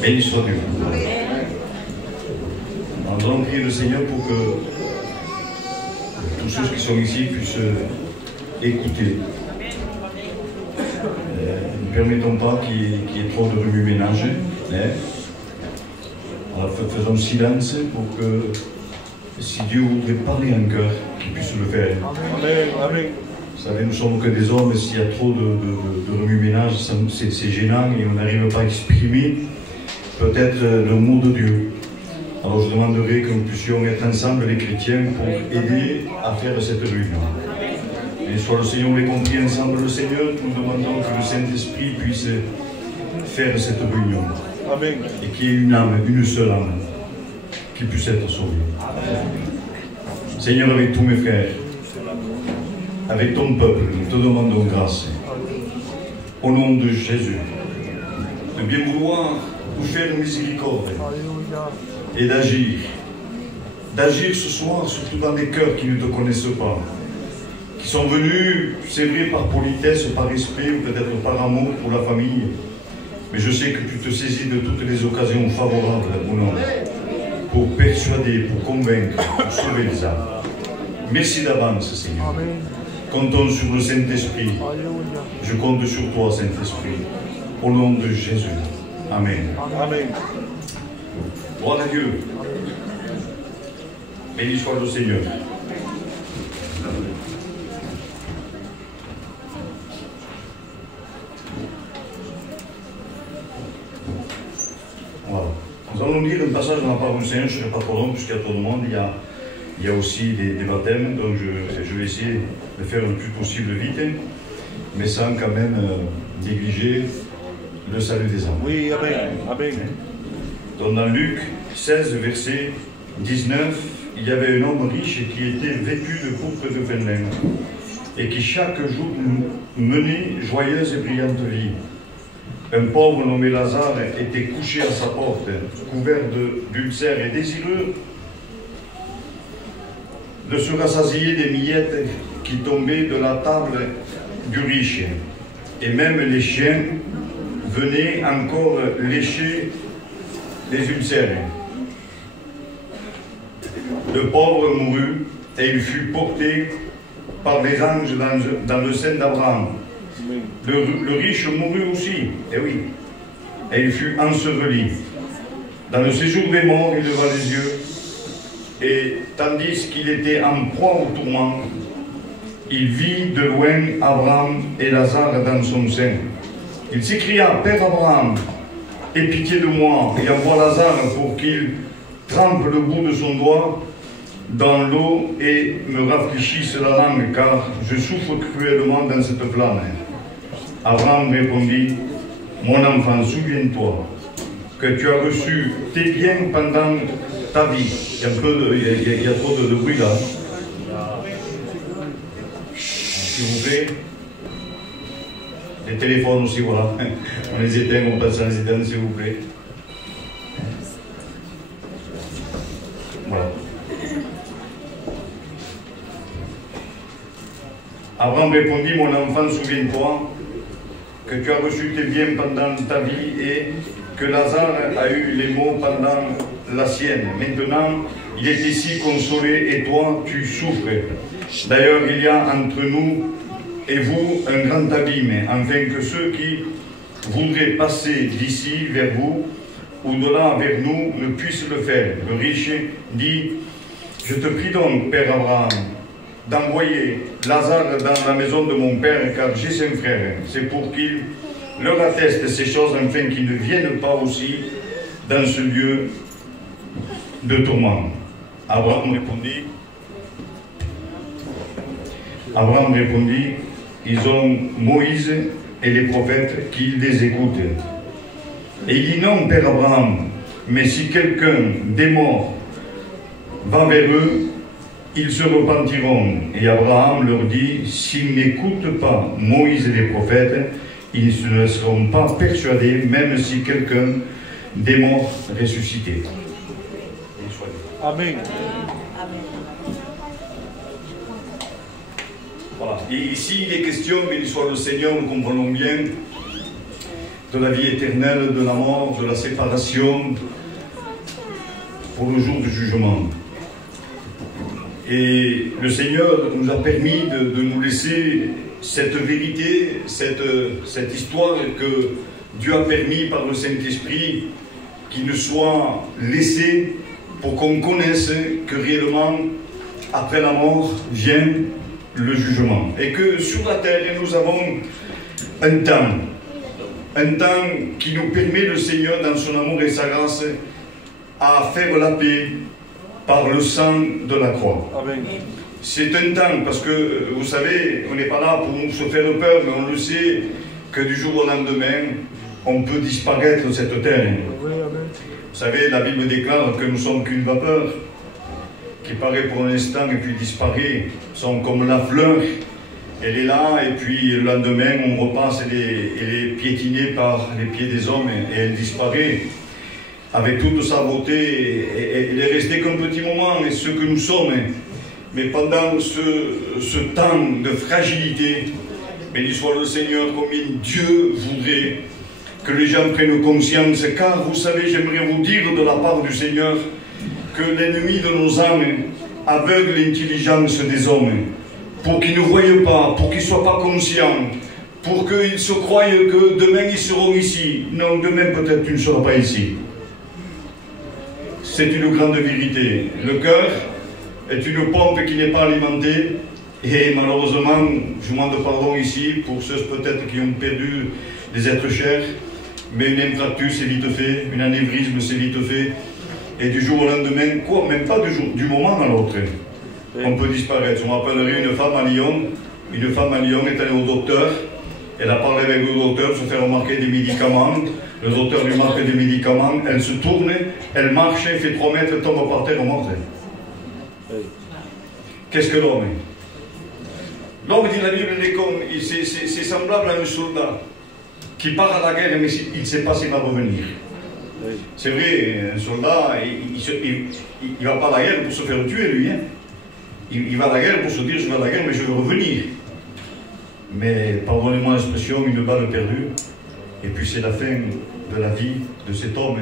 Béni soit Dieu. Nous allons prier le Seigneur pour que tous ceux qui sont ici puissent écouter. Ne permettons pas qu'il y ait trop de remue-ménage. Alors faisons silence pour que, si Dieu voudrait parler en cœur, qu'il puisse le faire. Amen. Amen. Vous savez, nous sommes que des hommes, s'il y a trop de remue-ménage, c'est gênant et on n'arrive pas à exprimer peut-être le mot de Dieu. Alors je demanderai que nous puissions être ensemble, les chrétiens, pour aider à faire cette réunion. Et soit le Seigneur, on l'ait compris ensemble, le Seigneur, nous demandons que le Saint-Esprit puisse faire cette réunion. Amen. Et qu'il y ait une âme, une seule âme, qui puisse être sauvée. Seigneur, avec tous mes frères, avec ton peuple, nous te demandons grâce. Au nom de Jésus, de bien vouloir nous faire miséricorde et d'agir ce soir, surtout dans des cœurs qui ne te connaissent pas, qui sont venus, c'est vrai, par politesse, par respect, ou peut-être par amour pour la famille, mais je sais que tu te saisis de toutes les occasions favorables, mon nom, pour persuader, pour convaincre, pour sauver les âmes. Merci d'avance, Seigneur. Comptons sur le Saint-Esprit. Je compte sur toi, Saint-Esprit. Au nom de Jésus. Amen. Amen. Gloire à Dieu. Béni soit le Seigneur. Voilà. Nous allons lire un passage dans la parole du Seigneur. Je ne serai pas trop long puisqu'il y a trop de monde. Il y a aussi des baptêmes, donc je vais essayer de faire le plus possible vite, mais sans quand même négliger le salut des âmes. Oui, amen. Amen. Donc dans Luc 16, verset 19, il y avait un homme riche qui était vêtu de pourpre de fin lin, et qui chaque jour menait joyeuse et brillante vie. Un pauvre nommé Lazare était couché à sa porte, couvert d'ulcères et désireux de se rassasier des miettes qui tombaient de la table du riche. Et même les chiens venaient encore lécher les ulcères. Le pauvre mourut et il fut porté par les anges dans le sein d'Abraham. Le riche mourut aussi, et oui, et il fut enseveli. Dans le séjour des morts, il leva les yeux, et tandis qu'il était en proie au tourment, il vit de loin Abraham et Lazare dans son sein. Il s'écria, « Père Abraham, aie pitié de moi, et envoie Lazare pour qu'il trempe le bout de son doigt dans l'eau et me rafraîchisse la langue, car je souffre cruellement dans cette flamme. » Abraham répondit, « Mon enfant, souviens-toi que tu as reçu tes biens pendant ta vie. » Il y a trop de bruit là. S'il vous plaît. Les téléphones aussi, voilà. On les éteint, on passe à les éteindre, s'il vous plaît. Voilà. Abraham répondit, « Mon enfant, souviens-toi que tu as reçu tes biens pendant ta vie et que Lazare a eu les maux pendant la sienne. Maintenant, il est ici consolé et toi, tu souffres. D'ailleurs, il y a entre nous et vous un grand abîme, afin que ceux qui voudraient passer d'ici vers vous ou de là vers nous ne puissent le faire. » Le riche dit, « Je te prie donc, Père Abraham, d'envoyer Lazare dans la maison de mon père, car j'ai 5 frères. C'est pour qu'il leur atteste ces choses, afin qu'ils ne viennent pas aussi dans ce lieu de tourment. » Abraham répondit, « Ils ont Moïse et les prophètes qui les écoutent. » Et il dit, « Non, Père Abraham, mais si quelqu'un des morts va vers eux, ils se repentiront. » Et Abraham leur dit, « S'ils n'écoutent pas Moïse et les prophètes, ils ne seront pas persuadés, même si quelqu'un des morts ressuscité. » Amen. Voilà. Et ici, il est question, béni soit le Seigneur, nous comprenons bien, de la vie éternelle, de la mort, de la séparation, pour le jour du jugement. Et le Seigneur nous a permis de nous laisser cette vérité, cette histoire que Dieu a permis par le Saint-Esprit qui nous soit laissée pour qu'on connaisse que réellement, après la mort, vient le jugement. Et que sur la terre, nous avons un temps qui nous permet, le Seigneur, dans son amour et sa grâce, à faire la paix par le sang de la croix. Amen. C'est un temps, parce que, vous savez, on n'est pas là pour se faire peur, mais on le sait, que du jour au lendemain, on peut disparaître de cette terre. Oui, amen. Vous savez, la Bible déclare que nous sommes qu'une vapeur, qui paraît pour un instant et puis disparaît. Nous sommes comme la fleur, elle est là, et puis le lendemain, on repasse, elle est piétinée par les pieds des hommes, et elle disparaît. Avec toute sa beauté, elle est restée qu'un petit moment, et ce que nous sommes. Mais pendant ce temps de fragilité, béni soit le Seigneur, combien Dieu voudrait que les gens prennent conscience, car vous savez, j'aimerais vous dire de la part du Seigneur que l'ennemi de nos âmes aveugle l'intelligence des hommes, pour qu'ils ne voient pas, pour qu'ils ne soient pas conscients, pour qu'ils se croient que demain ils seront ici. Non, demain peut-être tu ne seras pas ici. C'est une grande vérité. Le cœur est une pompe qui n'est pas alimentée, et malheureusement, je demande pardon ici pour ceux peut-être qui ont perdu des êtres chers, mais une infarctus c'est vite fait, une anévrisme c'est vite fait, et du jour au lendemain, quoi, même pas du moment à l'autre, on peut disparaître. Je me rappellerai une femme à Lyon est allée au docteur, elle a parlé avec le docteur, se fait remarquer des médicaments, le docteur lui marque des médicaments, elle se tourne, elle marche, elle fait 3 mètres, elle tombe par terre morte. Qu'est-ce que l'homme est? L'homme, dit la Bible, c'est semblable à un soldat qui part à la guerre, mais il ne sait pas s'il va revenir. C'est vrai, un soldat, il ne va pas à la guerre pour se faire tuer, lui. Hein. Il va à la guerre pour se dire, je vais à la guerre, mais je vais revenir. Mais, pardonnez-moi l'expression, une balle perdue, et puis c'est la fin de la vie de cet homme.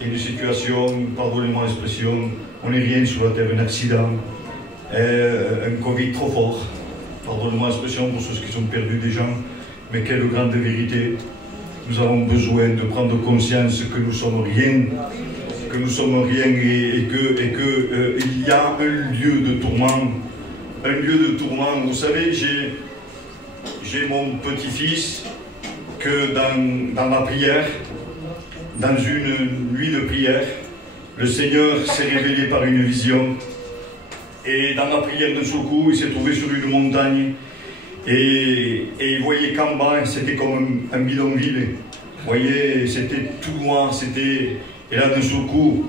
Et une situation, pardonnez-moi l'expression, on n'est rien sur la terre, un accident, un Covid trop fort, pardonnez-moi l'expression pour ceux qui sont perdus des gens, mais quelle grande vérité. Nous avons besoin de prendre conscience que nous sommes rien, et qu'il y a un lieu de tourment, Vous savez, j'ai mon petit-fils que dans la prière, dans une nuit de prière, le Seigneur s'est révélé par une vision. Et dans la prière d'un seul coup, il s'est trouvé sur une montagne. Et il voyait qu'en bas, c'était comme un bidonville. Vous voyez, c'était tout noir, et là, d'un seul coup,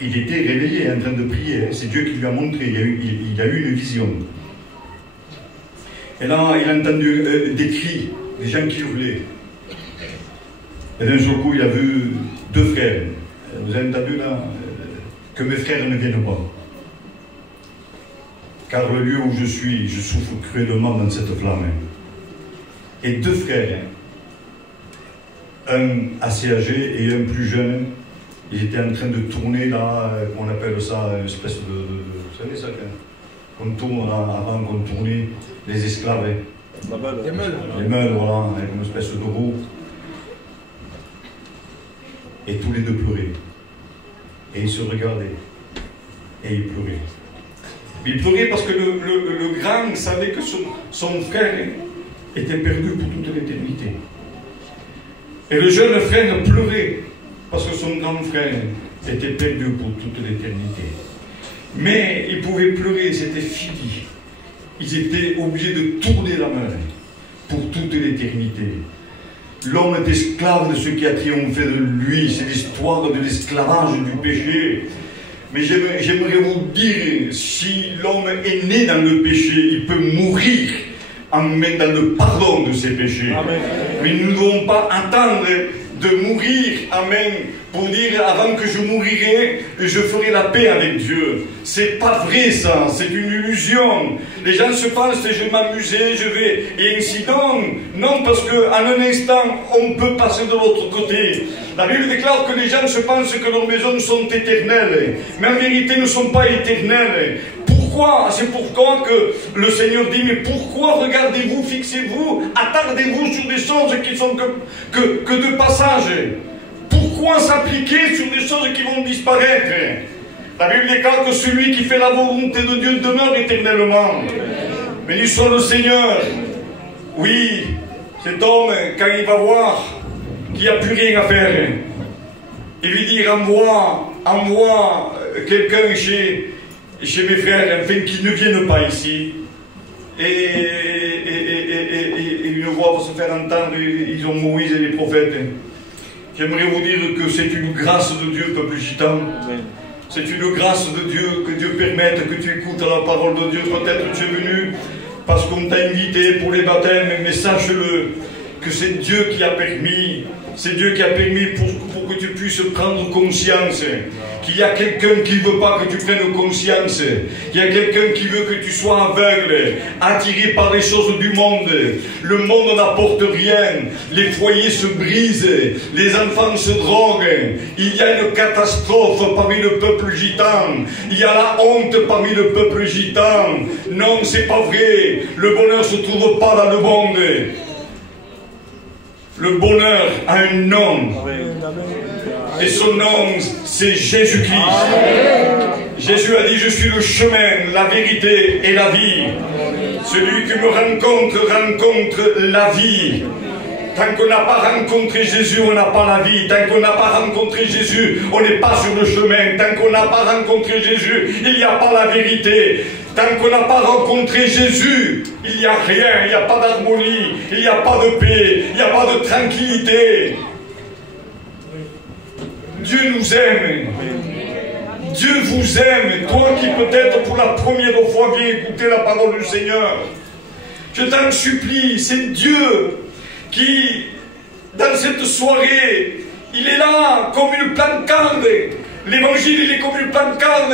il était réveillé, en train de prier. C'est Dieu qui lui a montré, il a eu une vision. Et là, il a entendu des cris, des gens qui hurlaient. Et d'un seul coup, il a vu 2 frères. Vous avez entendu là que mes frères ne viennent pas. Car le lieu où je suis, je souffre cruellement dans cette flamme. Et 2 frères, un assez âgé et un plus jeune, ils étaient en train de tourner là, on appelle ça une espèce de vous savez ça, qu'on tourne là, avant qu'on tournait les esclaves. Les meules, voilà, avec une espèce de roue. Et tous les 2 pleuraient. Et ils se regardaient. Et ils pleuraient. Il pleurait parce que le grand savait que son frère était perdu pour toute l'éternité. Et le jeune frère pleurait parce que son grand frère était perdu pour toute l'éternité. Mais ils pouvaient pleurer, c'était fini. Ils étaient obligés de tourner la main pour toute l'éternité. L'homme est esclave de ce qui a triomphé de lui. C'est l'histoire de l'esclavage du péché. Mais j'aimerais vous dire, si l'homme est né dans le péché, il peut mourir dans le pardon de ses péchés. Amen. Mais nous ne devons pas attendre de mourir, amen, pour dire avant que je mourirai, je ferai la paix avec Dieu. C'est pas vrai ça, c'est une illusion. Les gens se pensent, je m'amuser, je vais, et ainsi donc. Non, parce qu'en un instant, on peut passer de l'autre côté. La Bible déclare que les gens se pensent que leurs maisons sont éternelles, mais en vérité ne sont pas éternelles. Pourquoi? C'est pourquoi que le Seigneur dit, mais pourquoi regardez-vous, fixez-vous, attardez-vous sur des choses qui sont que de passage? Pourquoi s'appliquer sur des choses qui vont disparaître? La Bible déclare que celui qui fait la volonté de Dieu demeure éternellement. Béni soit le Seigneur. Oui, cet homme, quand il va voir qu'il n'y a plus rien à faire, il lui dit, envoie quelqu'un chez mes frères, afin qu'ils ne viennent pas ici. Et une voix va se faire entendre, ils ont Moïse et les prophètes. J'aimerais vous dire que c'est une grâce de Dieu, peuple gitan. C'est une grâce de Dieu, que Dieu permette que tu écoutes la parole de Dieu. Peut-être tu es venu parce qu'on t'a invité pour les baptêmes, mais sache-le, que c'est Dieu qui a permis. C'est Dieu qui a permis pour que tu puisses prendre conscience qu'il y a quelqu'un qui ne veut pas que tu prennes conscience. Il y a quelqu'un qui veut que tu sois aveugle, attiré par les choses du monde. Le monde n'apporte rien. Les foyers se brisent. Les enfants se droguent. Il y a une catastrophe parmi le peuple gitan. Il y a la honte parmi le peuple gitan. Non, c'est pas vrai. Le bonheur ne se trouve pas dans le monde. Le bonheur a un nom. Et son nom, c'est Jésus-Christ. Jésus a dit, je suis le chemin, la vérité et la vie. Celui qui me rencontre la vie. Tant qu'on n'a pas rencontré Jésus, on n'a pas la vie. Tant qu'on n'a pas rencontré Jésus, on n'est pas sur le chemin. Tant qu'on n'a pas rencontré Jésus, il n'y a pas la vérité. Tant qu'on n'a pas rencontré Jésus, il n'y a rien, il n'y a pas d'harmonie, il n'y a pas de paix, il n'y a pas de tranquillité. Dieu nous aime. Dieu vous aime. Toi qui peut-être pour la première fois viens écouter la parole du Seigneur, je t'en supplie, c'est Dieu qui, dans cette soirée, il est là comme une pancarte. L'évangile, il est comme une pancarte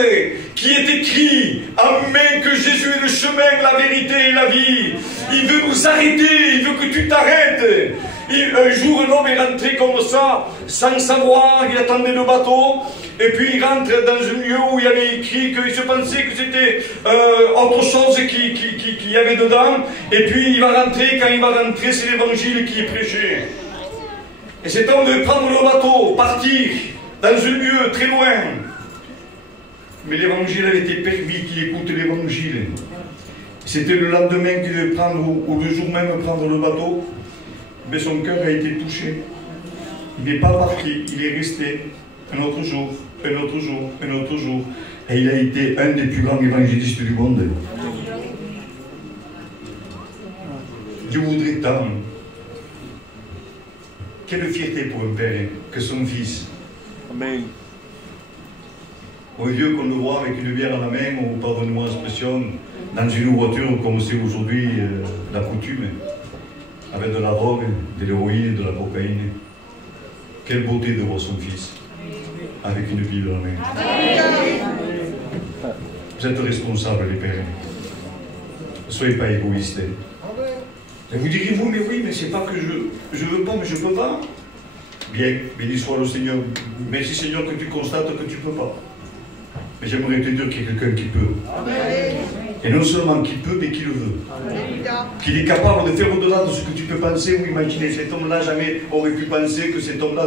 qui est écrit en main que Jésus est le chemin, la vérité et la vie. Il veut nous arrêter, il veut que tu t'arrêtes. Un jour, un homme est rentré comme ça, sans savoir, il attendait le bateau, et puis il rentre dans un lieu où il y avait écrit qu'il se pensait que c'était autre chose qu'il y avait dedans, et puis il va rentrer, quand il va rentrer, c'est l'évangile qui est prêché. Et cet homme devait prendre le bateau, partir dans un lieu très loin. Mais l'évangile avait été permis qu'il écoute l'évangile. C'était le lendemain qu'il devait prendre, ou le jour même prendre le bateau. Mais son cœur a été touché. Il n'est pas parti, il est resté un autre jour, un autre jour, un autre jour. Et il a été un des plus grands évangélistes du monde. Dieu voudrait tant. Quelle fierté pour un père que son fils. Amen. Au lieu qu'on le voit avec une bière à la main, ou pardonnez-moi l'expression, dans une voiture comme c'est aujourd'hui la coutume, avec de la drogue, de l'héroïne, de la cocaïne. Quelle beauté de voir son fils avec une Bible à la main. Vous êtes responsables, les pères. Ne soyez pas égoïstes. Et vous direz-vous, mais oui, mais c'est pas que je veux pas, mais je peux pas. Bien, béni soit le Seigneur. Merci Seigneur que tu constates que tu peux pas. Mais j'aimerais te dire qu'il y a quelqu'un qui peut. Et non seulement qui peut, mais qui le veut. Qu'il est capable de faire au-delà de ce que tu peux penser ou imaginer. Cet homme-là jamais aurait pu penser que cet homme-là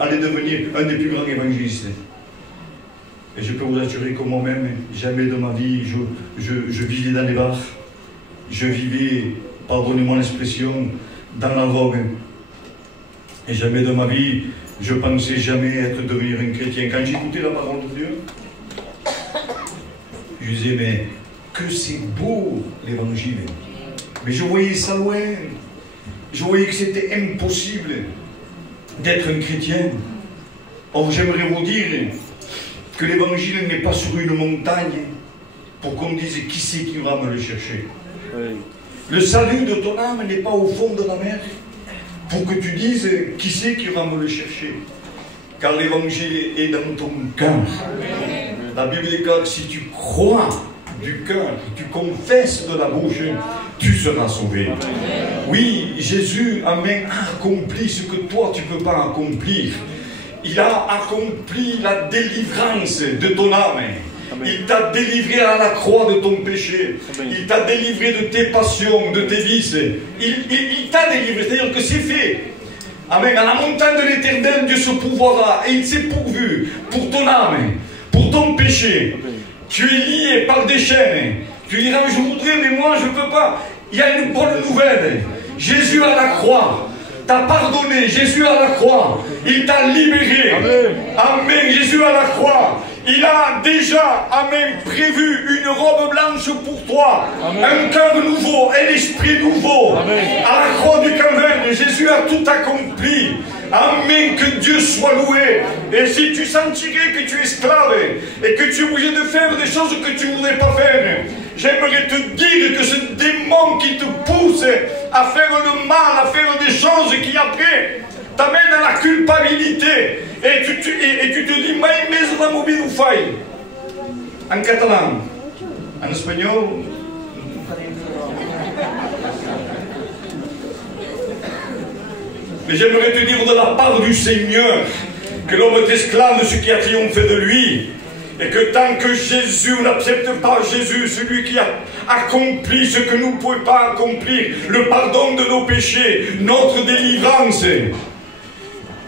allait devenir un des plus grands évangélistes. Et je peux vous assurer que moi-même, jamais de ma vie, je vivais dans les bars. Je vivais, pardonnez-moi l'expression, dans la drogue. Et jamais de ma vie, je pensais jamais devenir un chrétien. Quand j'écoutais la parole de Dieu, je disais, mais que c'est beau l'évangile. Mais je voyais ça loin. Je voyais que c'était impossible d'être un chrétien. Or, j'aimerais vous dire que l'évangile n'est pas sur une montagne pour qu'on dise qui c'est qui va me le chercher. Oui. Le salut de ton âme n'est pas au fond de la mer. pour que tu dises qui c'est qui va me le chercher. Car l'évangile est dans ton cœur. La Bible déclare que si tu crois du cœur, tu confesses de la bouche, tu seras sauvé. Oui, Jésus, amen, a accompli ce que toi tu ne peux pas accomplir. Il a accompli la délivrance de ton âme. Il t'a délivré à la croix de ton péché. Il t'a délivré de tes passions, de tes vices. Il t'a délivré, c'est-à-dire que c'est fait. Amen. À la montagne de l'Éternel, Dieu se pourvoira et il s'est pourvu pour ton âme, pour ton péché. Tu es lié par des chaînes. Tu diras, je voudrais, mais moi je ne peux pas. Il y a une bonne nouvelle. Jésus à la croix t'a pardonné. Jésus à la croix, il t'a libéré. Amen. Amen. Jésus à la croix, il a déjà, amen, prévu une robe blanche pour toi. Amen. Un cœur nouveau, un esprit nouveau. Amen. À la croix du Calvaire, Jésus a tout accompli. Amen, que Dieu soit loué. Et si tu sentirais que tu es esclave et que tu es obligé de faire des choses que tu ne voudrais pas faire, j'aimerais te dire que ce démon qui te pousse à faire le mal, à faire des choses qui après t'amènent à la culpabilité. Et tu te dis, mai mesmo mobile fai. En catalan, en espagnol. Mais j'aimerais te dire de la part du Seigneur que l'homme est esclave de ce qui a triomphé de lui. Et que tant que Jésus n'accepte pas Jésus, celui qui a accompli ce que nous ne pouvons pas accomplir, le pardon de nos péchés, notre délivrance,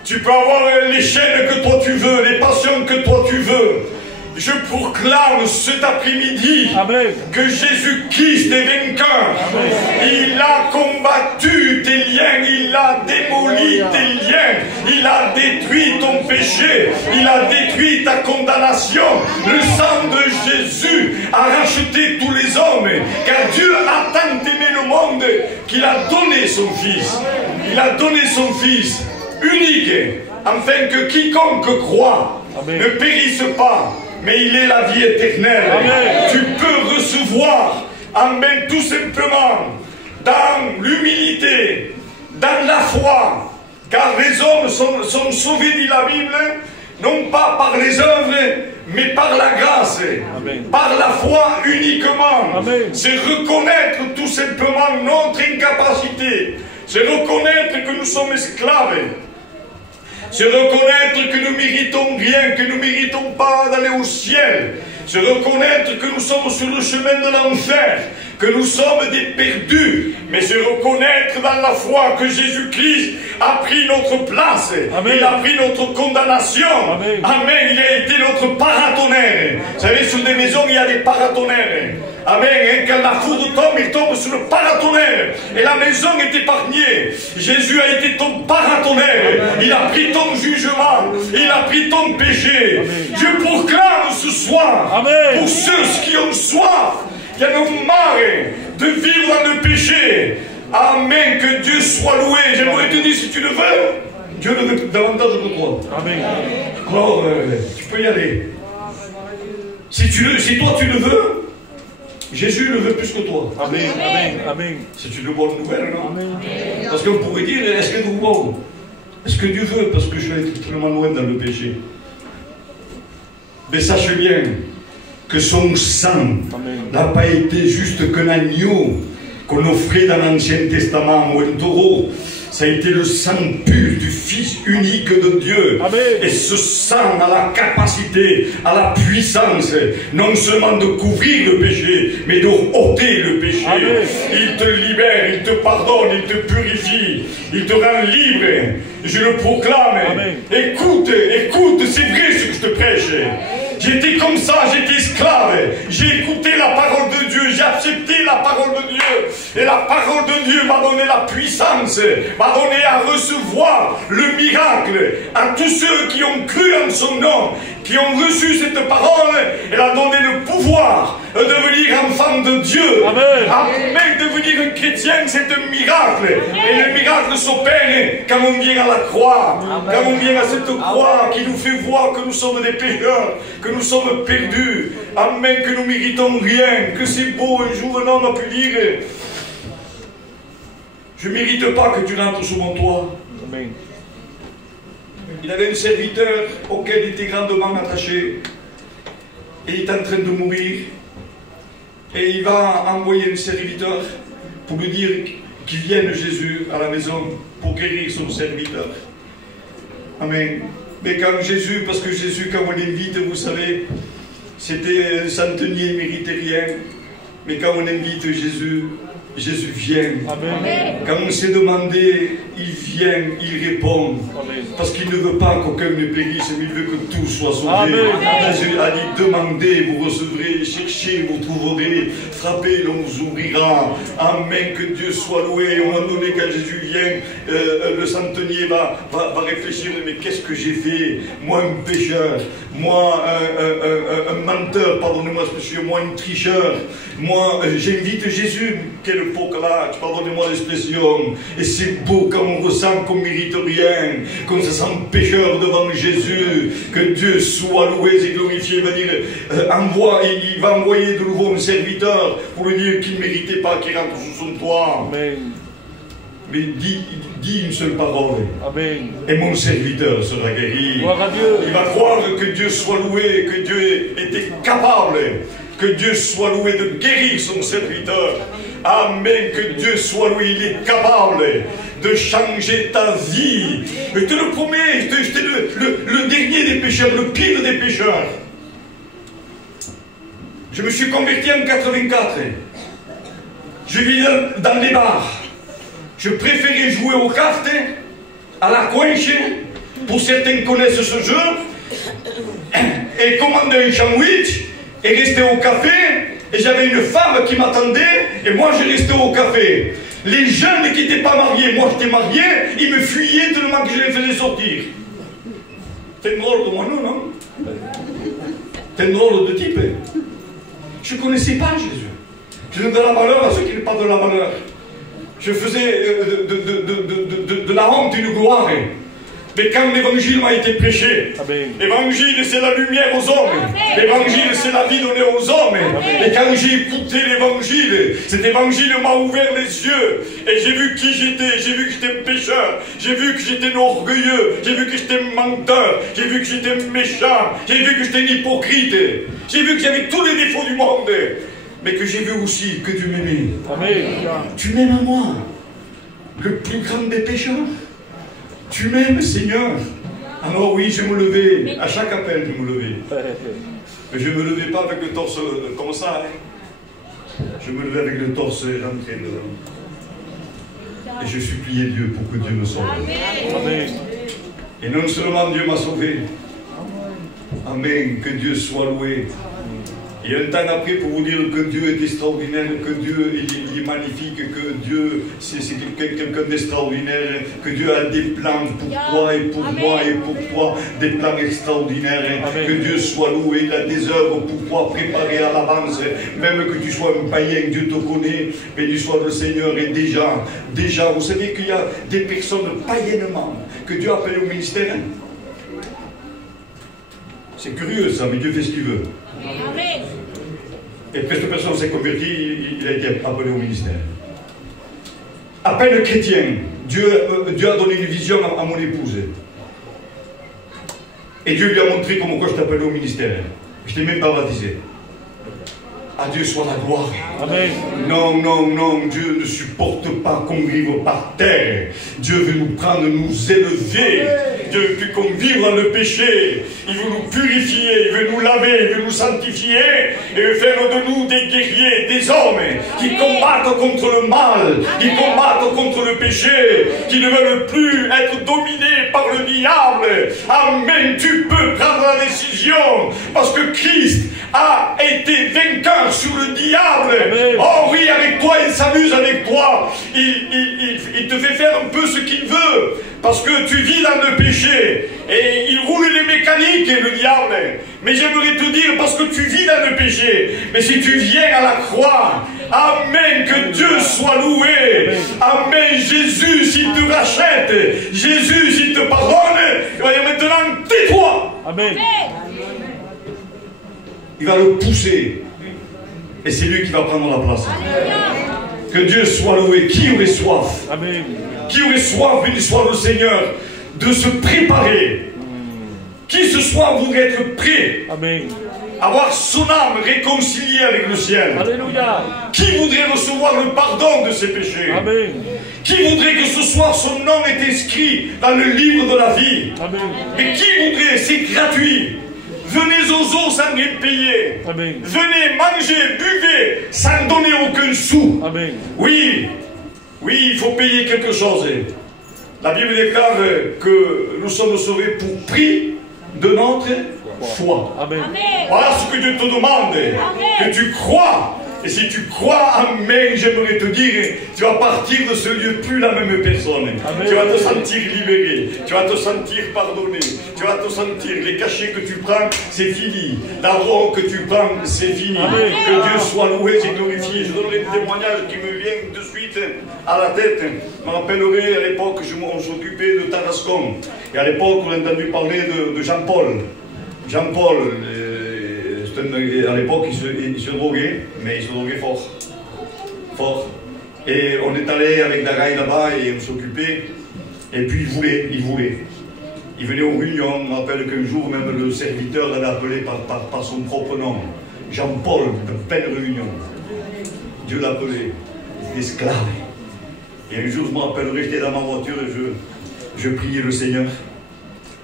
tu peux avoir les chaînes que toi tu veux, les passions que toi tu veux. Je proclame cet après-midi que Jésus-Christ est vainqueur. Amen. Il a combattu tes liens, il a démoli tes liens, il a détruit ton péché, il a détruit ta condamnation. Le sang de Jésus a racheté tous les hommes, car Dieu a tant aimé le monde qu'il a donné son Fils. Il a donné son Fils unique, afin que quiconque croit ne périsse pas, mais il est la vie éternelle. Amen. Tu peux recevoir, amen, tout simplement, dans l'humilité, dans la foi, car les hommes sont sauvés, dit la Bible, non pas par les œuvres, mais par la grâce, amen, par la foi uniquement. C'est reconnaître tout simplement notre incapacité, c'est reconnaître que nous sommes esclaves. C'est reconnaître que nous méritons rien, que nous ne méritons pas d'aller au ciel. C'est reconnaître que nous sommes sur le chemin de l'enfer, que nous sommes des perdus. Mais c'est reconnaître dans la foi que Jésus-Christ a pris notre place. Amen. Il a pris notre condamnation. Amen. Amen. Il a été notre paratonnerre. Vous savez, sur des maisons, il y a des paratonnerres. Amen. Et quand la foudre tombe, il tombe sur le paratonnerre. Et la maison est épargnée. Jésus a été ton paratonnerre. Il a pris ton jugement. Il a pris ton péché. Amen. Je proclame ce soir, amen, pour ceux qui ont soif, qui en ont marre de vivre dans le péché. Amen. Que Dieu soit loué. J'aimerais te dire, si tu le veux, Dieu le veut davantage que toi. Amen. Alors, tu peux y aller. Si toi tu le veux, Jésus le veut plus que toi. Amen. Amen. Amen. C'est une bonne nouvelle, non? Amen. Parce qu'on pourrait dire, est-ce que Dieu veut? Parce que je suis extrêmement loin dans le péché. Mais sache bien que son sang n'a pas été juste qu'un agneau qu'on offrait dans l'Ancien Testament ou un taureau. Ça a été le sang pur du Fils unique de Dieu. Amen. Et ce sang a la capacité, a la puissance, non seulement de couvrir le péché, mais de ôter le péché. Amen. Il te libère, il te pardonne, il te purifie, il te rend libre. Je le proclame. Amen. Écoute, c'est vrai ce que je te prêche. J'étais comme ça, j'étais esclave. J'ai écouté la parole de Dieu, j'ai accepté la parole de Dieu. Et la parole de Dieu m'a donné la puissance, m'a donné à recevoir le miracle. À tous ceux qui ont cru en son nom, qui ont reçu cette parole, elle a donné le pouvoir de devenir enfant de Dieu. Amen. Amen. Devenir un chrétien, c'est un miracle. Et le miracle s'opère quand on vient à la croix. Amen. Quand on vient à cette croix qui nous fait voir que nous sommes des pécheurs, que nous sommes perdus. Amen. Que nous méritons rien. Que c'est beau un jour un homme a pu dire: Je ne mérite pas que tu rentres sous mon toit. Amen. Il avait un serviteur auquel il était grandement attaché. Et il est en train de mourir. Et il va envoyer un serviteur pour lui dire qu'il vienne Jésus à la maison pour guérir son serviteur. Amen. Mais quand Jésus, parce que Jésus, quand on l'invite, vous savez, c'était un centenier, il ne méritait rien. Mais quand on invite Jésus, Jésus vient. Amen. Quand on s'est demandé, il vient, il répond. Amen. Parce qu'il ne veut pas qu'aucun ne périsse, mais il veut que tout soit sauvé. Amen. Jésus a dit, demandez, vous recevrez, cherchez, vous trouverez, frappez, l'on vous ouvrira. Amen, que Dieu soit loué. À un moment donné, quand Jésus vient, le centenier va réfléchir, mais qu'est-ce que j'ai fait? Moi, un pécheur, moi, un menteur, pardonnez-moi, moi, un tricheur, moi, j'invite Jésus. Quel poclage, pardonnez-moi l'expression. Et c'est beau quand on ressent qu'on ne mérite rien, qu'on se sent pécheur devant Jésus, que Dieu soit loué et glorifié. Il va dire, il va envoyer de nouveau un serviteur pour lui dire qu'il ne méritait pas qu'il rentre sous son toit. Amen. Mais dis une seule parole. Amen. Et mon serviteur sera guéri. Gloire à Dieu. Il va croire que Dieu soit loué, que Dieu était capable, que Dieu soit loué de guérir son serviteur. Amen, que Dieu soit loué, il est capable de changer ta vie. Je te le promets, j'étais le dernier des pécheurs, le pire des pécheurs. Je me suis converti en 84. Je vivais dans les bars. Je préférais jouer aux cartes, à la coinche, pour certains connaissent ce jeu, et commander un sandwich, et rester au café. Et j'avais une femme qui m'attendait, et moi je restais au café. Les jeunes qui n'étaient pas mariés, moi j'étais marié, ils me fuyaient tellement que je les faisais sortir. C'est drôle de moi, non? C'est drôle de type. Je ne connaissais pas Jésus. Je donnais de la valeur à ceux qui n'ont pas de la valeur. Je faisais de la honte une gloire. Mais quand l'évangile m'a été prêché, l'évangile c'est la lumière aux hommes, l'évangile c'est la vie donnée aux hommes. Et quand j'ai écouté l'évangile, cet évangile m'a ouvert les yeux. Et j'ai vu qui j'étais, j'ai vu que j'étais pécheur, j'ai vu que j'étais orgueilleux, j'ai vu que j'étais menteur, j'ai vu que j'étais méchant, j'ai vu que j'étais hypocrite, j'ai vu que j'avais tous les défauts du monde. Mais que j'ai vu aussi que Dieu m'aimait. Tu m'aimes à moi, le plus grand des pécheurs. Tu m'aimes, Seigneur. Alors oui, je me levais, à chaque appel, je me levais. Mais je ne me levais pas avec le torse comme ça. Hein. Je me levais avec le torse rentré dedans. Et je suppliais Dieu pour que Dieu me sauve. Amen. Et non seulement Dieu m'a sauvé. Amen, que Dieu soit loué. Et un temps après pour vous dire que Dieu est extraordinaire, que Dieu il est magnifique, que Dieu c'est quelqu'un d'extraordinaire, que Dieu a des plans pour toi et pour moi et pour toi, des plans extraordinaires. Amen. Que Dieu soit loué, il a des œuvres pour toi préparées à l'avance. Même que tu sois un païen, Dieu te connaît, béni soit le Seigneur. Et déjà, vous savez qu'il y a des personnes païennement que Dieu appelle au ministère. C'est curieux ça, mais Dieu fait ce qu'il veut. Amen. Et presque personne s'est converti, il a été appelé au ministère. À peine chrétien, Dieu a donné une vision à mon épouse. Et Dieu lui a montré comment je t'appelais au ministère. Je n'étais même pas baptisé. À Dieu soit la gloire. Amen. Non, Dieu ne supporte pas qu'on vive par terre. Dieu veut nous prendre, nous élever. Dieu veut plus qu'on vive dans le péché. Il veut nous purifier, il veut nous laver, il veut nous sanctifier. Et veut faire de nous des guerriers, des hommes qui combattent contre le mal, qui combattent contre le péché, qui ne veulent plus être dominés par le diable. Amen. Tu peux prendre la décision parce que Christ a été vainqueur sur le diable. Amen. Oh oui, avec toi, il s'amuse avec toi. Il te fait faire un peu ce qu'il veut. Parce que tu vis dans le péché. Et il roule les mécaniques, le diable. Mais j'aimerais te dire, parce que tu vis dans le péché. Mais si tu viens à la croix, amen, que Dieu soit loué. Amen, Jésus, s'il te rachète. Jésus, s'il te pardonne. Il va dire maintenant, tais-toi. Amen. Il va le pousser. Et c'est lui qui va prendre la place. Que Dieu soit loué. Qui aurait soif? Amen. Qui aurait soif, béni soit le Seigneur, de se préparer? Qui ce soir voudrait être prêt? Amen. Avoir son âme réconciliée avec le ciel? Alléluia. Qui voudrait recevoir le pardon de ses péchés? Amen. Qui voudrait que ce soir son nom est inscrit dans le livre de la vie? Amen. Mais qui voudrait? C'est gratuit. Venez aux eaux sans rien payer. Amen. Venez, mangez, buvez, sans donner aucun sou. Amen. Oui, oui, il faut payer quelque chose. La Bible déclare que nous sommes sauvés pour prix de notre foi. Amen. Voilà ce que Dieu te demande. Que tu crois. Et si tu crois, amen, j'aimerais te dire, tu vas partir de ce lieu plus la même personne. Amen. Tu vas te sentir libéré, tu vas te sentir pardonné, tu vas te sentir, les cachets que tu prends, c'est fini. La drogue que tu prends, c'est fini. Amen. Que Dieu soit loué et glorifié. Je donnerai un témoignage qui me vient de suite à la tête. Je me rappellerai, à l'époque, on s'occupait de Tarascon. Et à l'époque, on a entendu parler de Jean-Paul. Jean-Paul, à l'époque, il se droguait, mais il se droguait fort. Fort. Et on est allé avec Dagaï là-bas et on s'occupait. Et puis il voulait. Il venait aux réunions. On me rappelle qu'un jour, même le serviteur l'avait appelé par son propre nom. Jean-Paul, de belle réunion. Dieu l'appelait. L'esclave. Et un jour, je me rappellerai, j'étais dans ma voiture et je priais le Seigneur.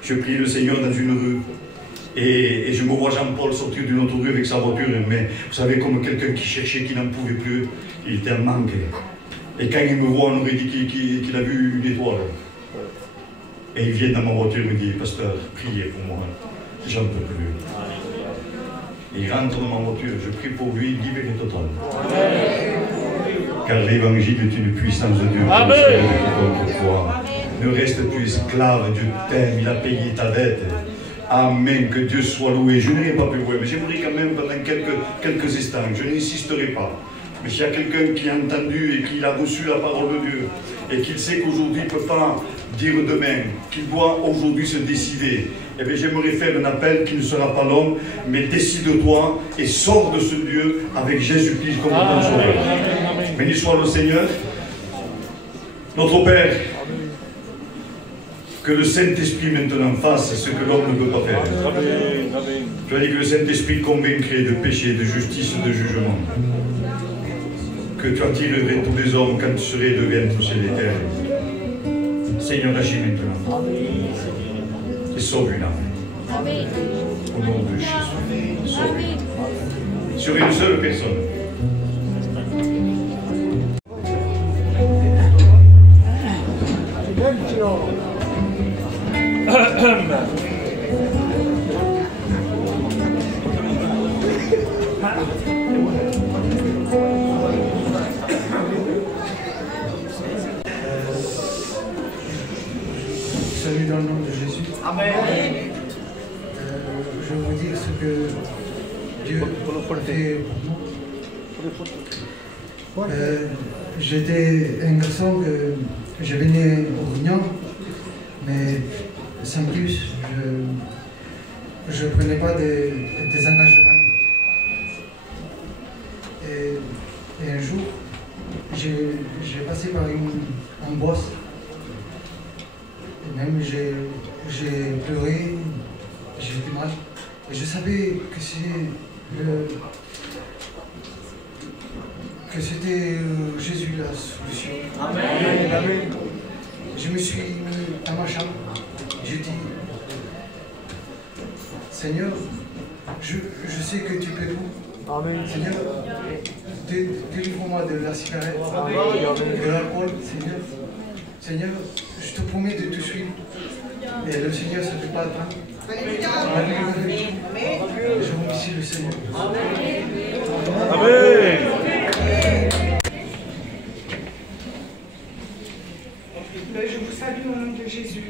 Je priais le Seigneur dans une rue. Et je me vois Jean-Paul sortir d'une autre rue avec sa voiture, mais vous savez, comme quelqu'un qui cherchait, qui n'en pouvait plus, il était en manque. Et quand il me voit, on aurait dit qu'il a vu une étoile. Et il vient dans ma voiture et me dit, pasteur, priez pour moi, j'en peux plus. Il rentre dans ma voiture, je prie pour lui, libéré total. Car l'évangile est une puissance de Dieu. Amen. Ne reste plus esclave, Dieu t'aime, il a payé ta dette. Amen, que Dieu soit loué. Je n'irai pas plus loin, mais j'aimerais quand même pendant quelques instants, je n'insisterai pas. Mais s'il y a quelqu'un qui a entendu et qui a reçu la parole de Dieu, et qu'il sait qu'aujourd'hui il ne peut pas dire demain, qu'il doit aujourd'hui se décider, eh bien j'aimerais faire un appel qui ne sera pas long, mais décide-toi et sors de ce lieu avec Jésus-Christ comme ton sauveur. Béni soit le Seigneur, notre Père. Que le Saint-Esprit maintenant fasse ce que l'homme ne peut pas faire. Tu as dit que le Saint-Esprit convaincrait de péché, de justice, de jugement. Que tu attirerais tous les hommes quand tu serais devant tous ciel et terre. Seigneur, agis maintenant. Et sauve une âme. Au nom de Jésus. Sauve une âme. Sur une seule personne. Salut dans le nom de Jésus. Amen. Je vais vous dire ce que Dieu fait pour moi. J'étais un garçon que je venais aux réunions, mais sans plus, je ne prenais pas des engagements. Et un jour, j'ai passé par un boss. Et même j'ai pleuré, j'ai eu mal. Et je savais que c'était Jésus la solution. Amen. Amen. Je me suis mis dans ma chambre. J'ai dit, Seigneur, je sais que tu peux tout. Amen. Seigneur, délivre-moi de la cigarette, de l'alcool, Seigneur. Seigneur, je te promets de te suivre. Et le Seigneur, ça ne fait pas attendre. Je remercie le Seigneur. Amen. Je vous salue au nom de Jésus.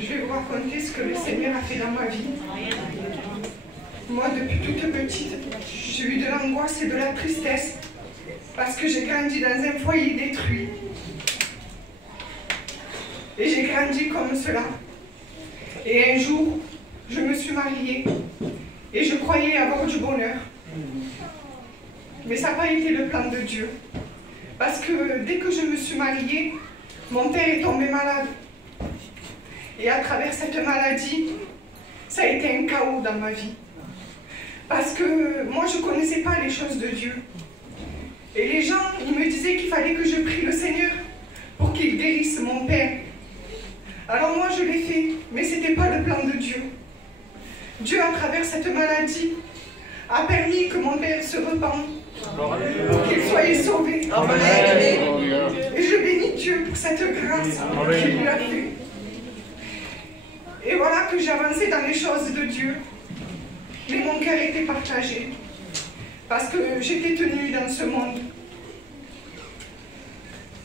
Je vais vous raconter ce que le Seigneur a fait dans ma vie. Moi, depuis toute petite, j'ai eu de l'angoisse et de la tristesse parce que j'ai grandi dans un foyer détruit. Et j'ai grandi comme cela. Et un jour, je me suis mariée et je croyais avoir du bonheur. Mais ça n'a pas été le plan de Dieu. Parce que dès que je me suis mariée, mon père est tombé malade. Et à travers cette maladie, ça a été un chaos dans ma vie. Parce que moi, je ne connaissais pas les choses de Dieu. Et les gens, ils me disaient qu'il fallait que je prie le Seigneur pour qu'il guérisse mon père. Alors moi, je l'ai fait, mais ce n'était pas le plan de Dieu. Dieu, à travers cette maladie, a permis que mon père se repente, pour qu'il soit sauvé. Amen. Et je bénis Dieu pour cette grâce qu'il lui a fait. Et voilà que j'avançais dans les choses de Dieu. Mais mon cœur était partagé. Parce que j'étais tenue dans ce monde.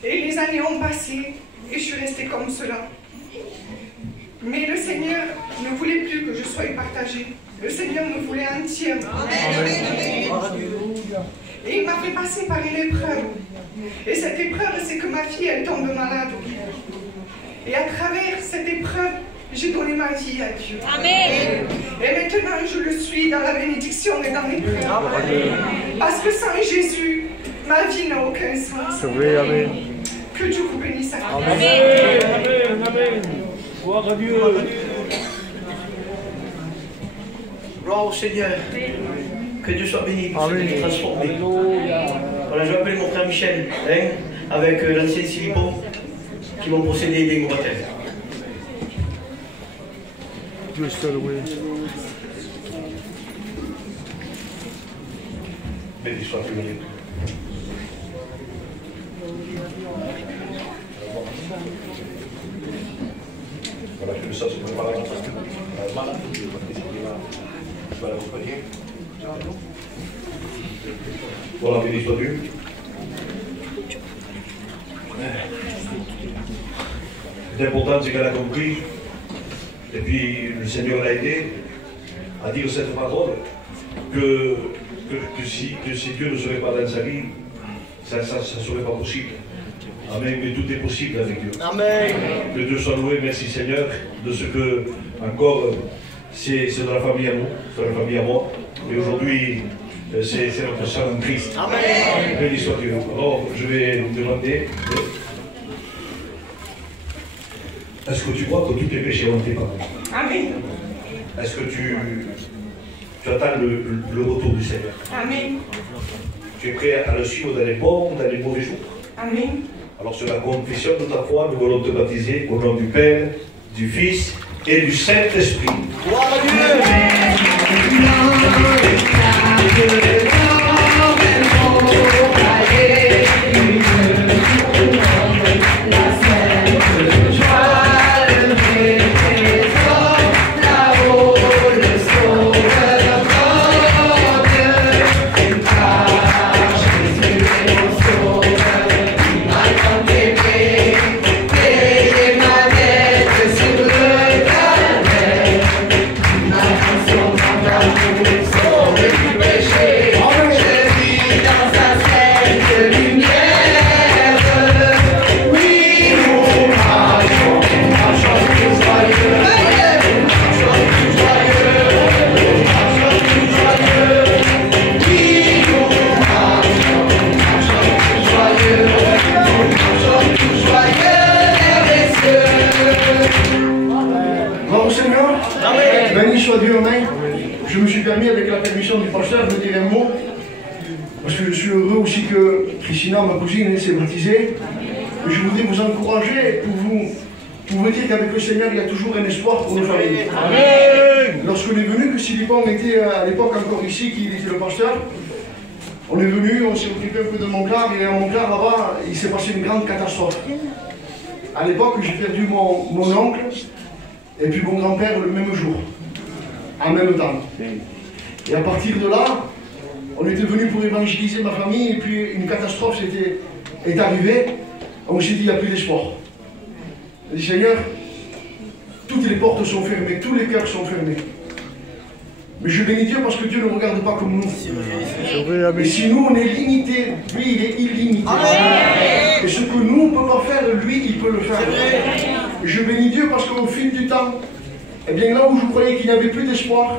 Et les années ont passé et je suis restée comme cela. Mais le Seigneur ne voulait plus que je sois partagée. Le Seigneur me voulait entière. Et il m'a fait passer par une épreuve. Et cette épreuve, c'est que ma fille, elle tombe malade. Et à travers cette épreuve, j'ai donné ma vie à Dieu. Amen. Et maintenant, je le suis dans la bénédiction et dans l'épreuve. Parce que sans Jésus, ma vie n'a aucun sens. Amen. Que Dieu vous bénisse. Amen. Amen. Amen. Gloire à Dieu. Gloire au Seigneur. Que Dieu soit béni pour ce qui est transformé. Voilà, je vais appeler mon frère Michel, hein, avec l'ancien Silipo, qui vont procéder des baptêmes. Dieu seul, oui. Béni soit-tu, Marie. Voilà, que le sang se prépare à la malade. Je vais l'accompagner. Voilà, béni soit-tu. L'important, c'est qu'elle a compris. Et puis le Seigneur l'a aidé à dire cette parole que si Dieu ne serait pas dans sa vie, ça ne serait pas possible. Amen, mais tout est possible avec Dieu. Amen. Que Dieu soit loué, merci Seigneur, de ce que encore c'est de la famille à nous, c'est de la famille à moi. Et aujourd'hui, c'est notre sang en Christ. Amen. Béni soit Dieu. Alors, je vais demander. Est-ce que tu crois que tous tes péchés ont été pardonnés? Amen. Est-ce que tu attends le retour du Seigneur? Amen. Tu es prêt à le suivre dans les bons ou dans les mauvais jours? Amen. Alors sur la confession de ta foi, nous voulons te baptiser au nom du Père, du Fils et du Saint-Esprit. Gloire à Dieu. Béni soit Dieu, amen. Je me suis permis, avec la permission du pasteur, de dire un mot, parce que je suis heureux aussi que Christina, ma cousine, s'est baptisée. Et je voudrais vous encourager pour vous dire qu'avec le Seigneur, il y a toujours un espoir pour nos familles. Amen. Lorsqu'on est venu, que Sylvain était à l'époque encore ici, qui était le pasteur, on est venu, on s'est occupé un peu de Montclar, et à Montclar, là-bas, il s'est passé une grande catastrophe. À l'époque, j'ai perdu mon oncle, et puis mon grand-père le même jour, en même temps. Et à partir de là, on était venu pour évangéliser ma famille, et puis une catastrophe est arrivée. On s'est dit, il n'y a plus d'espoir. On dit, Seigneur, toutes les portes sont fermées, tous les cœurs sont fermés. Mais je bénis Dieu parce que Dieu ne regarde pas comme nous. Et si nous, on est limités, lui, il est illimité. Amen. Et ce que nous, on ne peut pas faire, lui, il peut le faire. Et je bénis Dieu parce qu'au fil du temps, eh bien là où je croyais qu'il n'y avait plus d'espoir,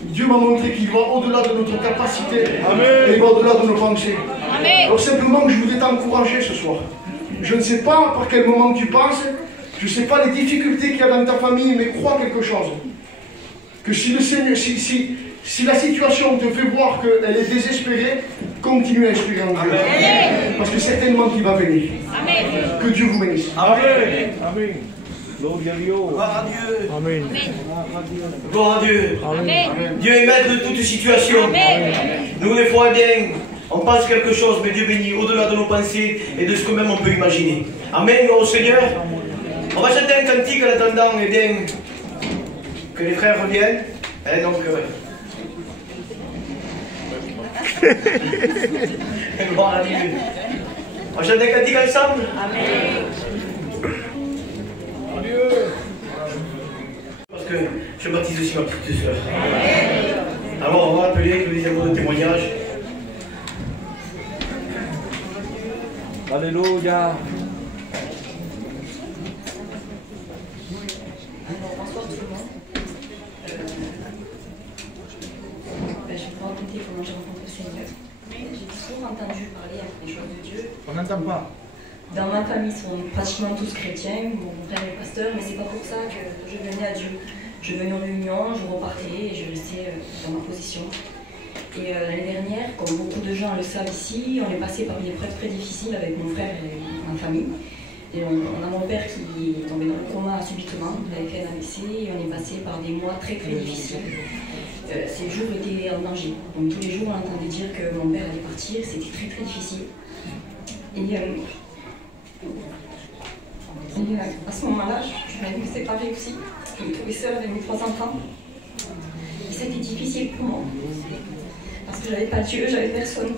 Dieu m'a montré qu'il va au-delà de notre capacité. Amen. Et il va au-delà de nos pensées. Amen. Alors simplement, je voudrais t'encourager ce soir. Je ne sais pas par quel moment tu passes, je ne sais pas les difficultés qu'il y a dans ta famille, mais crois quelque chose. Que si le Seigneur, si la situation te fait voir qu'elle est désespérée, continue à espérer en Dieu. Amen. Parce que certainement qu'il va venir. Amen. Que Dieu vous bénisse. Amen. Amen. Gloria a Dieu. Gloire à Dieu. Amen. Gloire à Dieu. Amen. Dieu est maître de toute situation. Amen. Nous, des fois, bien, on pense quelque chose, mais Dieu bénit au-delà de nos pensées et de ce que même on peut imaginer. Amen, gloire au Seigneur. On va chanter un cantique en attendant, eh bien, que les frères reviennent. Et donc, gloire à Dieu. On va chanter un cantique ensemble. Amen. Parce que je baptise aussi ma petite sœur. Alors, on va rappeler que les amours de témoignage. Alléluia. Bonsoir tout le monde. Je vais vous raconter comment j'ai rencontré le Seigneur. J'ai toujours entendu parler des choses de Dieu. On n'entend pas. Dans ma famille, ils sont pratiquement tous chrétiens. Mon père est pasteur, mais c'est pas pour ça que je venais à Dieu. Je venais en réunion, je repartais et je restais dans ma position. Et l'année dernière, comme beaucoup de gens le savent ici, on est passé par des épreuves très difficiles avec mon frère et ma famille. Et on a mon père qui est tombé dans le coma subitement, il avait fait un AVC et on est passé par des mois très très difficiles. Ces jours étaient en danger. Donc tous les jours on entendait dire que mon père allait partir, c'était très très difficile. Et à ce moment-là, je m'avais séparée aussi, parce que je me trouvais seule avec mes 3 enfants. Et c'était difficile pour moi, parce que j'avais pas Dieu, j'avais personne.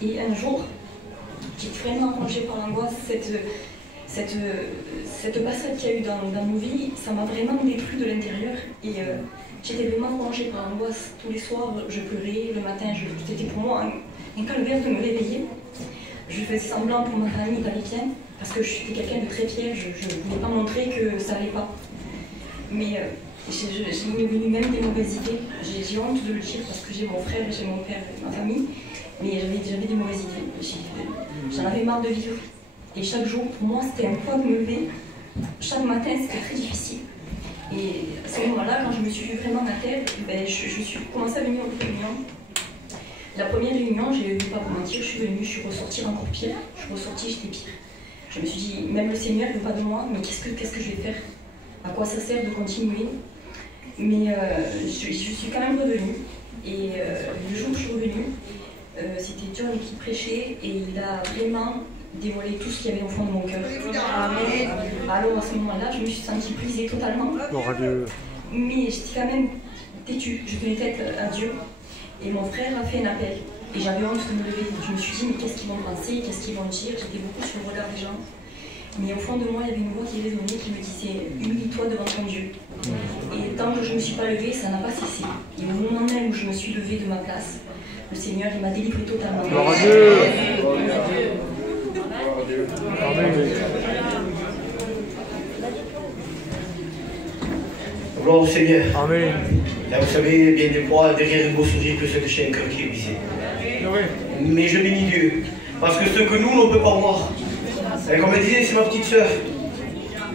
Et un jour, j'étais vraiment rongée par l'angoisse. Cette passade qu'il y a eu dans nos vies, ça m'a vraiment détruit de l'intérieur. Et j'étais vraiment rongée par l'angoisse. Tous les soirs, je pleurais. Le matin, c'était pour moi un calvaire de me réveiller. Je faisais semblant pour ma famille d'aller bien, parce que j'étais quelqu'un de très fier. Je ne voulais pas montrer que ça n'allait pas. Mais j'ai eu même des mauvaises idées. J'ai honte de le dire parce que j'ai mon frère et j'ai mon père et ma famille. Mais j'avais des mauvaises idées. J'en avais marre de vivre. Et chaque jour, pour moi, c'était un poids de me lever. Chaque matin, c'était très difficile. Et à ce moment-là, quand je me suis vraiment à terre, je suis commencé à venir aux réunions. La première réunion, je ne vais pas vous mentir, je suis venue, je suis ressortie encore pire. Je suis ressortie, j'étais pire. Je me suis dit, même le Seigneur ne veut pas de moi, mais qu'est-ce que je vais faire? À quoi ça sert de continuer? Mais je suis quand même revenue. Et le jour où je suis revenue, c'était John qui prêchait et il a vraiment dévoilé tout ce qu'il y avait au fond de mon cœur. Alors à ce moment-là, je me suis sentie brisée totalement. Mais j'étais quand même têtue, je tenais tête à Dieu. Et mon frère a fait un appel. Et j'avais honte de me lever. Je me suis dit, mais qu'est-ce qu'ils vont penser, qu'est-ce qu'ils vont dire? J'étais beaucoup sur le regard des gens. Mais au fond de moi, il y avait une voix qui résonnait, qui me disait, humilie-toi devant ton Dieu. Et tant que je ne me suis pas levée, ça n'a pas cessé. Et au moment même où je me suis levée de ma place, le Seigneur, il m'a délivrée totalement. Gloire à Dieu. Gloire au Seigneur. Amen. Là, vous savez, bien des fois, derrière le beau sourire peut se cacher un cœur qui est brisé. Mais je bénis Dieu. Parce que ce que nous, on ne peut pas voir. Et comme elle disait, c'est ma petite sœur.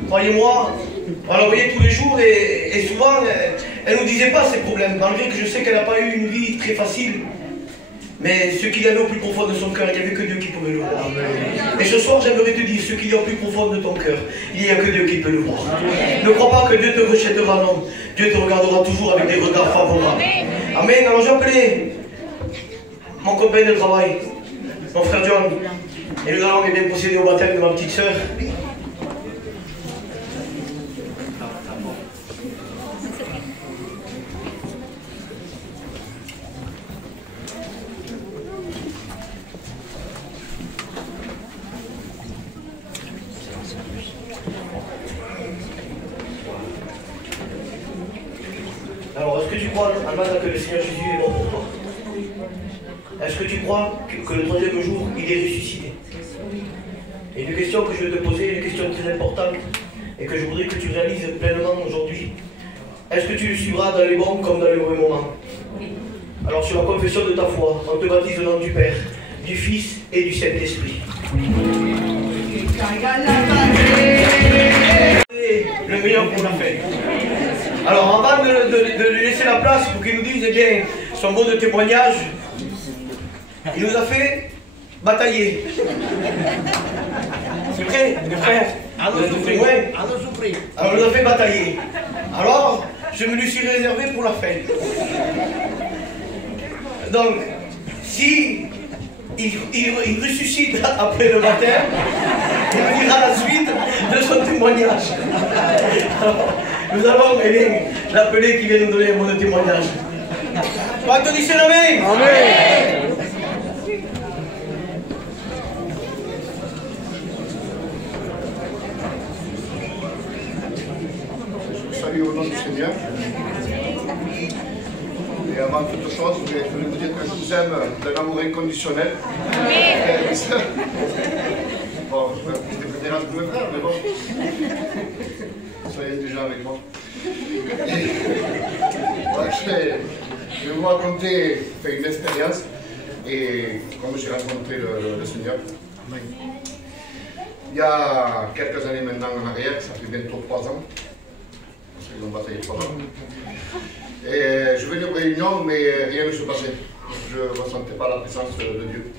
Croyez-moi, on la voyait tous les jours et souvent, elle ne nous disait pas ses problèmes. Malgré que je sais qu'elle n'a pas eu une vie très facile. Mais ce qu'il y avait au plus profond de son cœur, il n'y avait que Dieu qui pouvait le voir. Et ce soir, j'aimerais te dire, ce qu'il y a au plus profond de ton cœur, il n'y a que Dieu qui peut le voir. Ne crois pas que Dieu te rejettera, non. Dieu te regardera toujours avec des regards favorables. Amen. Alors j'ai appelé mon copain de travail, mon frère John, et nous allons bien procéder au baptême de ma petite sœur. Alors, est-ce que tu crois, Almada, que le Seigneur Jésus est mort pour toi? Est-ce que tu crois que le troisième jour, il est ressuscité? Et une question que je vais te poser, une question très importante, et que je voudrais que tu réalises pleinement aujourd'hui. est-ce que tu le suivras dans les bons comme dans les mauvais moments? Alors sur la confession de ta foi, on te baptise au nom du Père, du Fils et du Saint-Esprit. Le meilleur pour la fête. Alors avant de lui laisser la place pour qu'il nous dise eh bien, son mot de témoignage, il nous a fait batailler. C'est vrai, les frères. Alors il nous a fait batailler. Alors, je me lui suis réservé pour la fête. Donc, si il ressuscite après le matin, il me dira la suite de son témoignage. Alors, nous allons l'appeler qui vient nous donner un mot de témoignage. Anthony Sénamé. Amen. Salut au nom du Seigneur. Et avant toute chose, je voulais vous dire que je vous aime d'un amour inconditionnel. Bon, je vais plus des préférences que mes frères, mais bon. Soyez déjà avec moi. Je vais vous raconter une expérience et comment j'ai rencontré le Seigneur. Il y a quelques années maintenant en arrière, ça fait bientôt 3 ans. Ils ont bataillé 3 ans. Et je venais aux réunions, mais rien ne se passait. Je ne ressentais pas la présence de Dieu.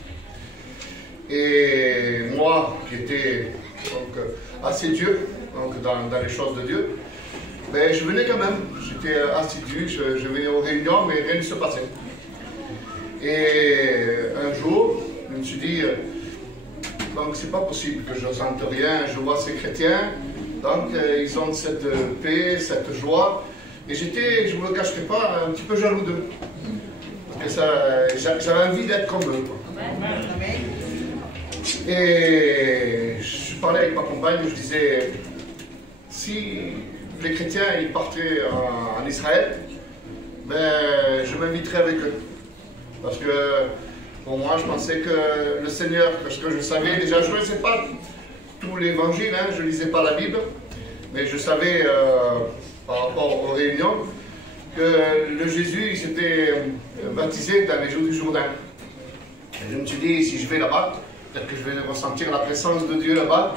Et moi, qui étais donc, assez dur donc, dans les choses de Dieu, ben, je venais quand même. J'étais assidu, je venais aux réunions, mais rien ne se passait. Et un jour, je me suis dit, donc c'est pas possible que je ne sente rien. Je vois ces chrétiens. Donc, ils ont cette paix, cette joie. Et j'étais, je ne vous le cacherai pas, un petit peu jaloux d'eux. Parce que j'avais envie d'être comme eux. Et je parlais avec ma compagne, je disais, si les chrétiens ils partaient en Israël, ben, je m'inviterais avec eux. Parce que pour moi, je pensais que le Seigneur, parce que je savais déjà, je ne connaissais pas tout l'évangile, hein, je ne lisais pas la Bible, mais je savais par rapport aux réunions que le Jésus il s'était baptisé dans les eaux du Jourdain. Et je me suis dit, si je vais là-bas, peut-être que je vais ressentir la présence de Dieu là-bas.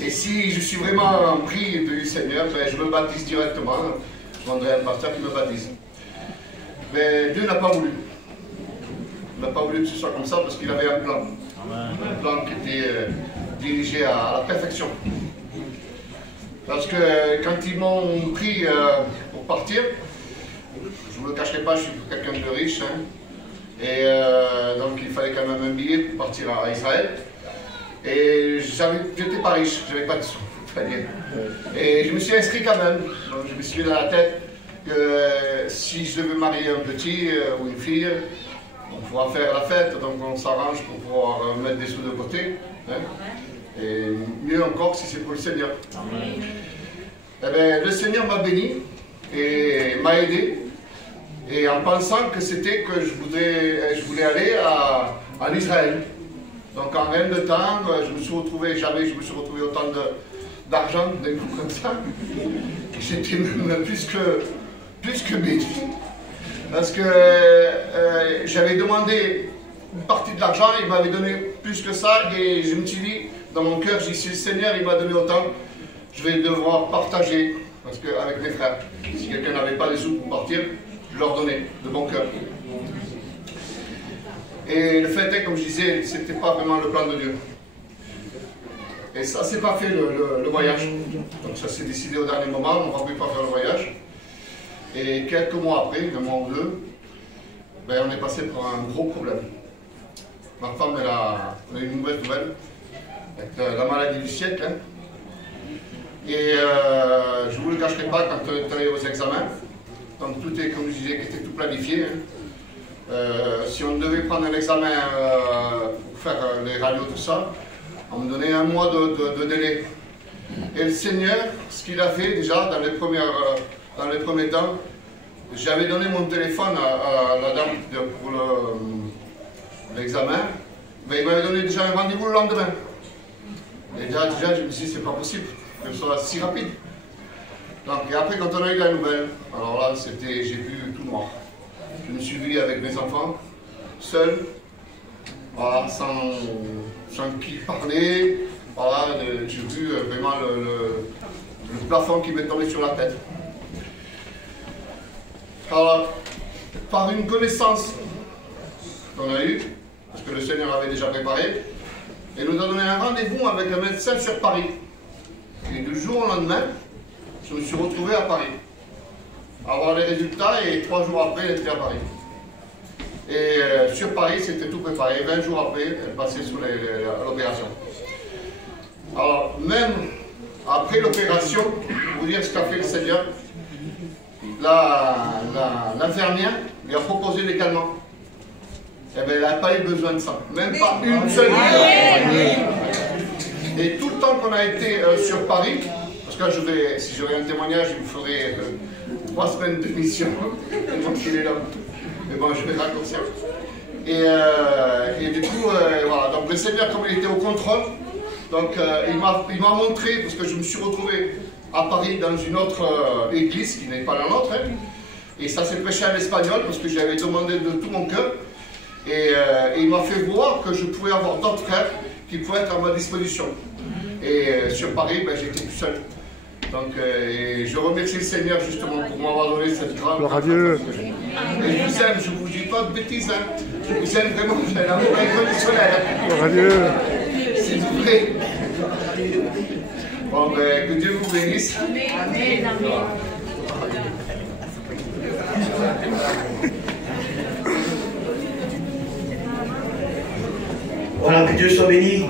Et si je suis vraiment pris du Seigneur, ben, je me baptise directement. Je demanderai à un pasteur qui me baptise. Mais Dieu n'a pas voulu. Il n'a pas voulu que ce soit comme ça parce qu'il avait un plan. Un plan qui était dirigé à la perfection. Parce que quand ils m'ont pris pour partir, je ne vous le cacherai pas, je suis quelqu'un de riche. Hein, et donc il fallait quand même un billet pour partir à Israël. Et j'étais pas riche, je n'avais pas de sous. Et je me suis inscrit quand même. Donc je me suis mis dans la tête que si je devais marier un petit ou une fille, on pourra faire la fête, donc on s'arrange pour pouvoir mettre des sous de côté. Hein. Et mieux encore si c'est pour le Seigneur. Eh bien, le Seigneur m'a béni et m'a aidé. Et en pensant que c'était que je voulais aller en Israël. Donc en rien de temps, je me suis retrouvé, je me suis retrouvé autant d'argent d'un coup comme ça. J'étais même plus que béni. Parce que j'avais demandé une partie de l'argent, il m'avait donné plus que ça, et je me suis dit, dans mon cœur, j'ai dit, si le Seigneur il m'a donné autant, je vais devoir partager, parce qu'avec mes frères, si quelqu'un n'avait pas les sous pour partir, je leur donnais de bon cœur. Et le fait est, comme je disais, c'était pas vraiment le plan de Dieu. Et ça s'est pas fait le voyage. Donc ça s'est décidé au dernier moment, on n'aura pu pas faire le voyage. Et quelques mois après, un mois ou deux, ben, on est passé par un gros problème. Ma femme, elle a une mauvaise nouvelle, avec la maladie du siècle. Hein. Et je ne vous le cacherai pas quand on est allé aux examens. Donc tout est, comme je disais, était tout planifié. Hein. Si on devait prendre un examen pour faire les radios, tout ça, on me donnait un mois de délai. Et le Seigneur, ce qu'il a fait déjà dans les premiers temps, j'avais donné mon téléphone à la dame pour l'examen, mais il m'avait donné déjà un rendez-vous le lendemain. Et déjà je me suis dit, c'est pas possible que ce soit si rapide. Donc, et après, quand on a eu la nouvelle, alors là, j'ai vu tout noir. Je me suis vu avec mes enfants, seul, voilà, sans qui parler. Voilà, j'ai vu vraiment le plafond qui m'est tombé sur la tête. Alors, par une connaissance qu'on a eue, parce que le Seigneur avait déjà préparé, et nous a donné un rendez-vous avec un médecin sur Paris. Et du jour au lendemain, je me suis retrouvé à Paris, à avoir les résultats, et 3 jours après, elle était à Paris. Et sur Paris, c'était tout préparé. 20 jours après, elle passait sur l'opération. Alors, même après l'opération, vous dire ce qu'a fait le Seigneur, l'infirmière lui a proposé des calmants. Eh bien, elle n'a pas eu besoin de ça, même pas une seule heure. Et tout le temps qu'on a été sur Paris, parce que là, si j'aurais un témoignage, il me faudrait 3 semaines de mission, tellement qu'il est là. Mais bon, je vais raccourcir. Et du coup, voilà, donc le Seigneur, comme il était au contrôle, donc il m'a montré, parce que je me suis retrouvé à Paris dans une autre église qui n'est pas la nôtre, hein, et ça s'est prêché en espagnol, parce que j'avais demandé de tout mon cœur, et il m'a fait voir que je pouvais avoir d'autres frères qui pouvaient être à ma disposition. Et sur Paris, ben, j'étais tout seul. Donc, et je remercie le Seigneur justement pour m'avoir donné cette grande. Gloire à Dieu. Et je vous aime, je ne vous dis pas de bêtises, hein. Je vous aime vraiment, j'ai un amour inconditionnel. Gloire à Dieu. S'il vous plaît. Bon, ben, que Dieu vous bénisse. Amen. Voilà, que Dieu soit béni.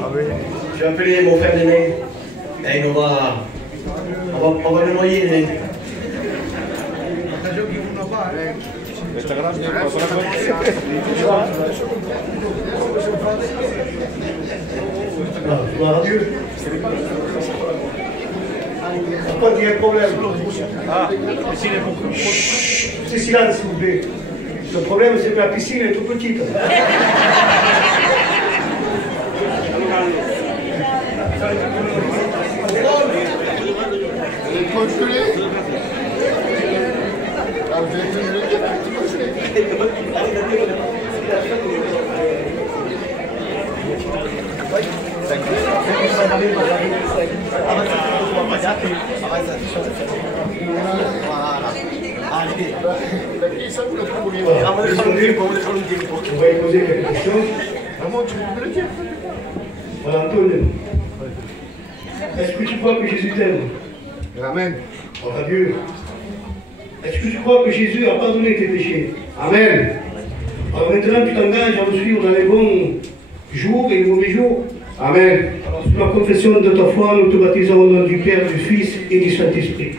Je vais appeler mon frère Néné. Et on va le noyer, Néné. Gloire à Dieu. Pourquoi il y a un problème? C'est silence, s'il vous plaît. Le problème, c'est que la piscine est toute petite. Elle est congelée. Ah, vous avez congelé. Ça, vous le trouvez. On va y poser quelques questions. Vraiment, tu peux le dire. Voilà, Antoine. Est-ce que tu crois que Jésus t'aime? Amen. Gloire à Dieu. Est-ce que tu crois que Jésus a pardonné tes péchés? Amen. Alors maintenant, tu t'engages à le suivre dans les bons jours et les mauvais jours. Amen. Alors, sous la confession de ta foi, nous te baptisons au nom du Père, du Fils et du Saint-Esprit.